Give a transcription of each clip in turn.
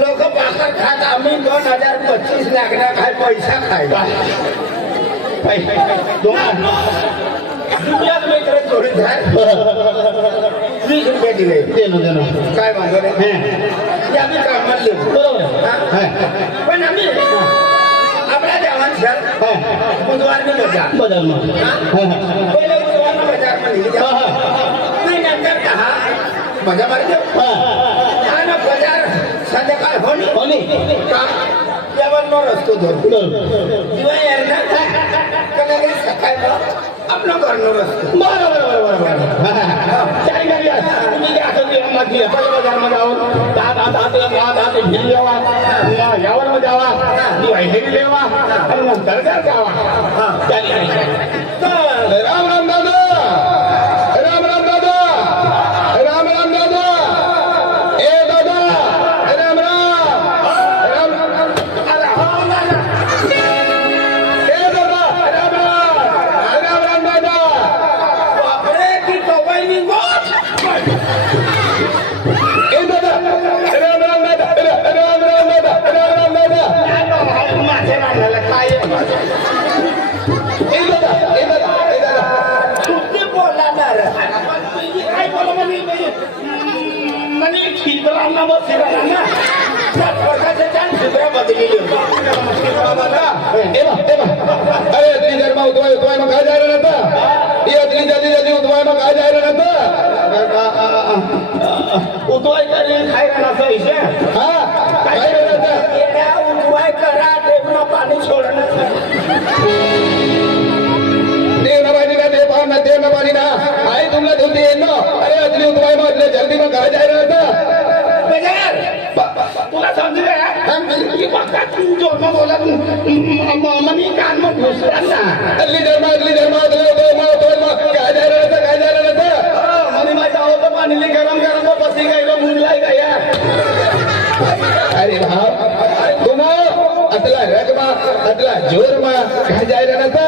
लोक भाकर खात आम्ही 2025 लागणार काय पैसा खायला दुनियात मित्र थोडी झाड 20 रुपये दिले काय मागं रे आम्ही कामात लिहू पण आम्ही आपल्या देवान सर बुधवारने बजार पहिले बुधवारनं बजार मध्ये नाही नंतर दहा मजा मारी देऊ आणि बजार संध्याकाळ होणी का देवांवर असतो दिवा यायला कधी सकाळी आपलं घरनं असतो बरोबर यावर जावा दिवा हेरी लेवा आणि नंतर जावा राम राम दादा राम राम दादा राम राम दादा ए दादा राम राम राम राम ए दादा राम राम राम दादा बापरे की कवायनी गोट ए दादा राम राम दादा राम राम दादा राम राम दादा माझ्या रानाला काय उतवाय करा देवना पाणी सोडणं देवना पाणी ना आई तुमला धुलते येणं अरे अजली उतवाय मधले जल्दी मग काय जाय रहता तुला समजू जोर बोला मनी कान मग घुसला ना अगली धर्मा काय जाय रहता मनी माझा होतं पाणी गरम गरम पसी गायला मुंगलाय गया अरे भाव तुम अतला रगमा अतला जोरमा काय जाय रहता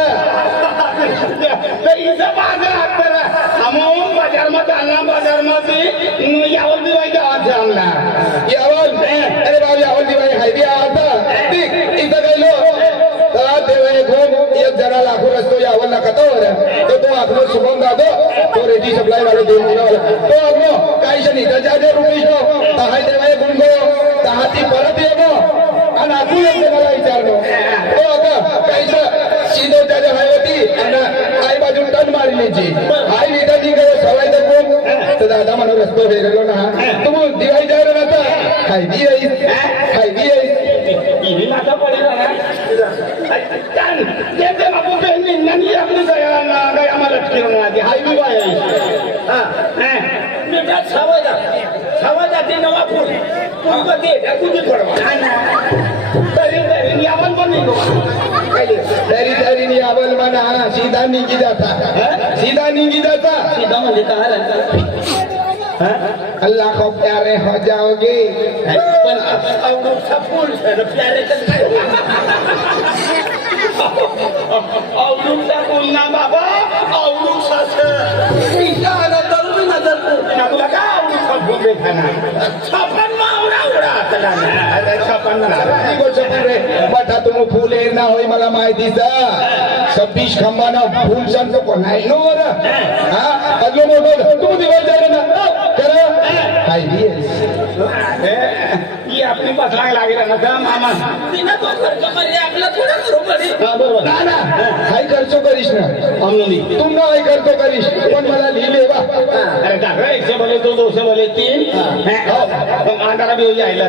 बाजार मध्ये यावल दिवाळी गावात जामला यावल अरे बाबा यावल दिवाळी हायवी आता ठीक इथं गेलो तर देवा एक जरा लाखो रस्तो यावल ना कतोर तो आपलो शुभम दादो तो रेडी सप्लाय वाले देव वाला तो आपलो काहीच नाही त्याच्या रुपये दहा देवा गुंगो दहा ती परत येतो आणि आपण मला विचारलो तो आता काहीच सीधो त्याच्या हायवती आणि आई बाजू टन मारण्याची आई नेताजी सवाय तर कोण तर दादा म्हणून रस्तो गेलेलो ना तू दिवाळी जायला ना खायदी माझा पडेल आम्हाला हायवी बाय सवा जाते नवा फुल तुझी यावल पण नाही तरी यावल म्हणा सीधा निघी जाता सीधा म्हणजे काय अल्लाह को प्यारे हो जाओगे पण फूल प्यारे ना बाबा तुम फूल ना हो मला माहितीचा 26 खंबाना फूल सांगतो कोण नाही नो अजून मोठं तू दिवस जायला ना करा ही आपली बसला लागेल ना मामा आपला थोडा बरोबर ना हाय खर्चो करीश ना आम्ही तुमना हाय खर्चो करीश पण मला लिहिले बा अरे टाका 100 बोले 200 बोले 3 आंधारा भी हो जाएगा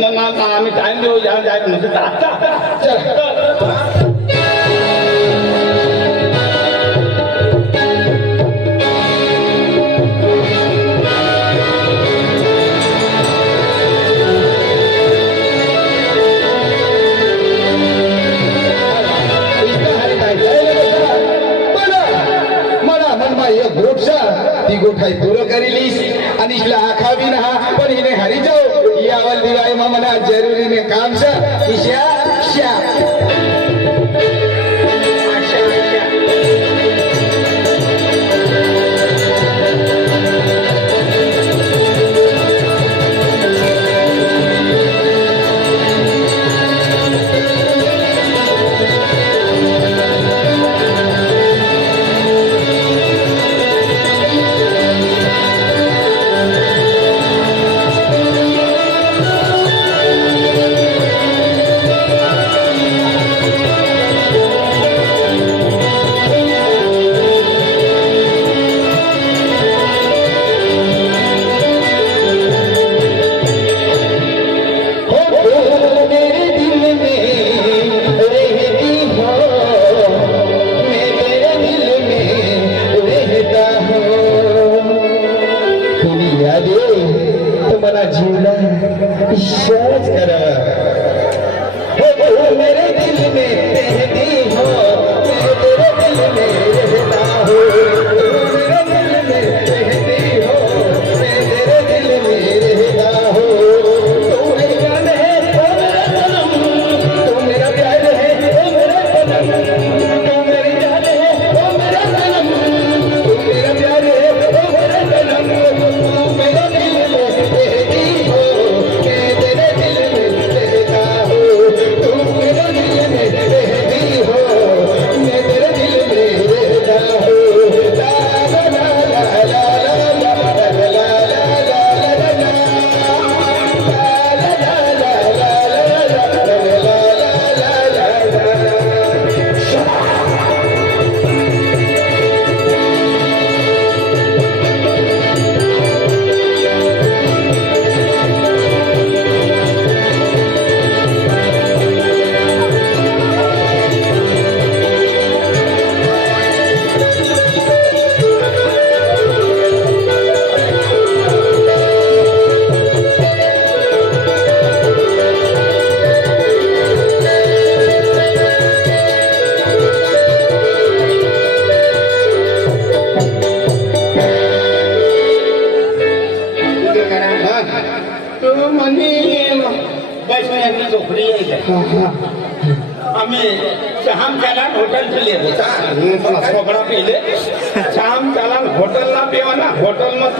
मग आम्ही टाइम भी हो जाएगा म्हणजे आता चल ती गोठाई पूर्ण करीलीस आणि हिला आखा बी ना पण हिने हरी जाऊ यावल दिवाळी मला जरुरी ने काम सा ईशा शा शौच कर हो मेरे दिल में रहती हो मैं तेरे दिल में रहता हूँ मेरे दिल में रहती हो मैं तेरे दिल में रहता हूँ तू मेरी जान है ओ मेरा सनम तू मेरा प्यार है ओ मेरा सनम तू मेरी जान है ओ मेरा सनम तू मेरा प्यार है ओ मेरा सनम तू मेरे दिल में रहती हो मैं तेरे दिल में रहता हूँ तू मेरे दिल में रहती हो मैं तेरे दिल में रहता हूँ ला ला ला ला ला ला ला ला ला आम्ही शाम चालान होटल पिले कपडा पिले शाम चालान होटलला पेवा ना होटल मग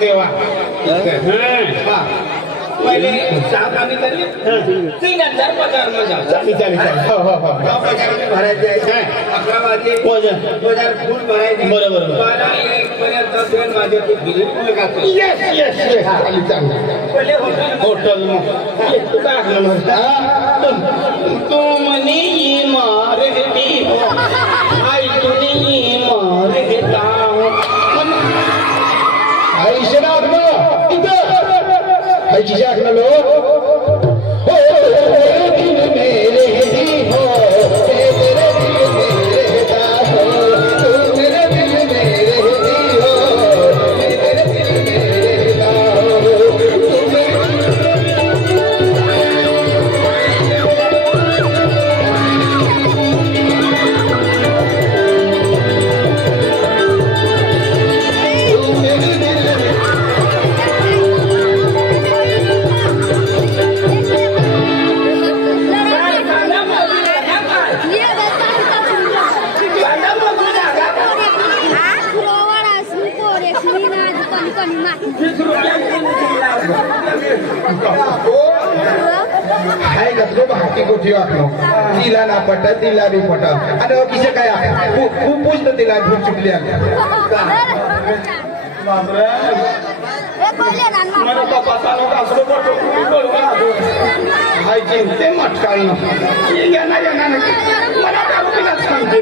देवा पहिले चहा पाणी करी तीन हजार पगार भरायचे 11 वाजे 2000 फूल भरायचे बरोबर 12-1 पर्यंत ट्रेन माझे पहिले होटल तो मनी मारती हो आई तुनी मारता आईशनाथ लो आईची जाग लो हो मेरे दिल में रहती हो मैं तेरे दिल में रहता हो तू मेरे दिल में रहती हो मैं तेरे दिल में रहता हो तू मेरे दिल हाय घातलो भाटी गोठी वाटलो तिला ना पट तिला बी पट आणि किसे काय पूछ तर तिला भूक चुकली मला बापाचा असलो पडतो हाय चिंते मटकाळी येणार मला दारूला सांगते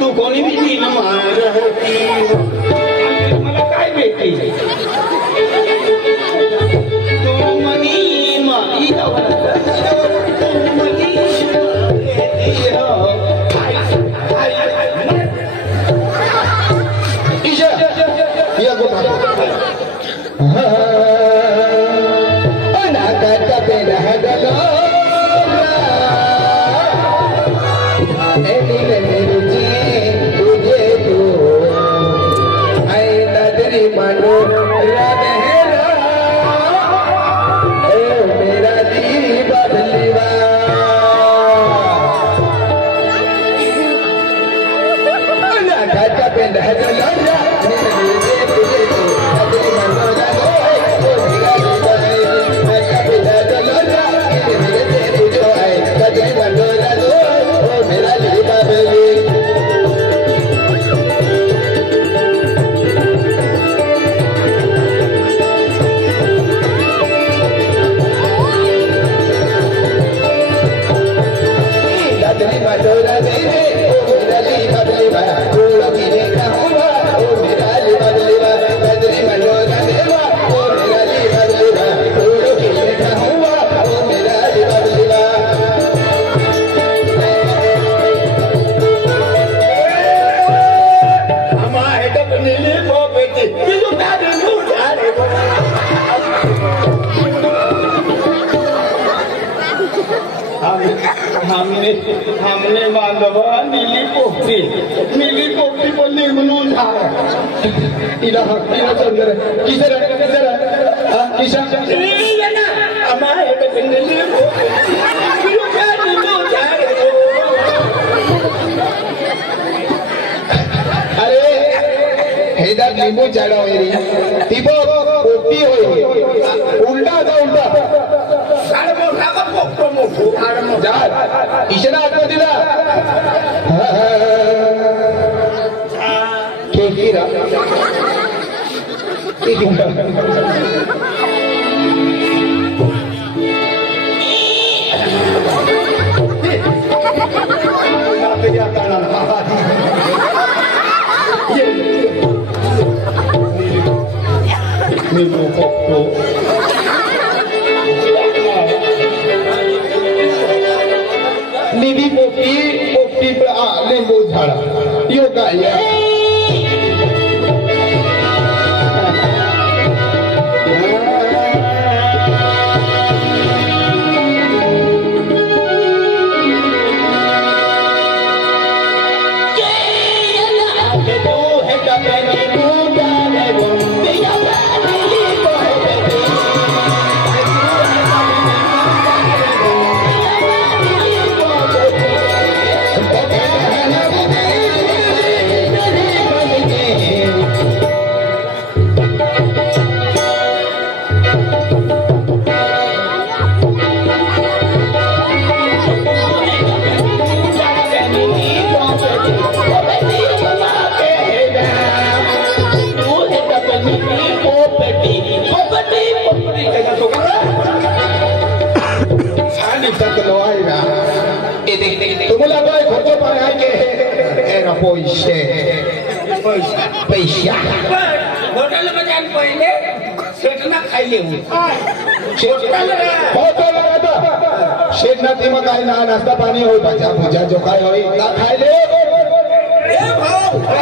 तू कोणी भी दिन मारती मला काय भेटते तू मनी माई या गोठा अनागत बेलहगलो तुझे तो आई नजरी मनो राधेरा ओ मेरा जी बदलीवा अनागत बेलहगलो तुझे तो नजरी मनो राधेरा हमने बांधवा नीली पोपटी पण निघून तिला तिला चंद्र किशोर किशा अरे हेदात लिंबू झाडा वगैरे ती बघ पोपटी होय उलटा होता उलटा ईशना आतमधीला केकिरा निधी पोपटी लिंबू झाडा यो काय तुम्हाला काय खर्च पण आहे की पैसे पहिले शेटना खायले शेठ ना ते मग काय ना नाश्ता पाणी होई भाज्या भुजा जो काय होई का खायले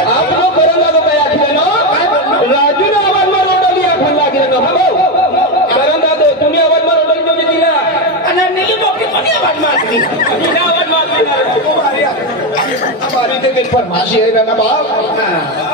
आपलो बरं लागो काय आखले ना राजू ना आवाज मा रोडली आखून लागले ना भाऊ कारण दादो तुम्ही आवाज मा रोडली म्हणजे दिला आणि नीली पोपटी कोणी आवाज मारली हमारी ते पर भाषी है ना बाप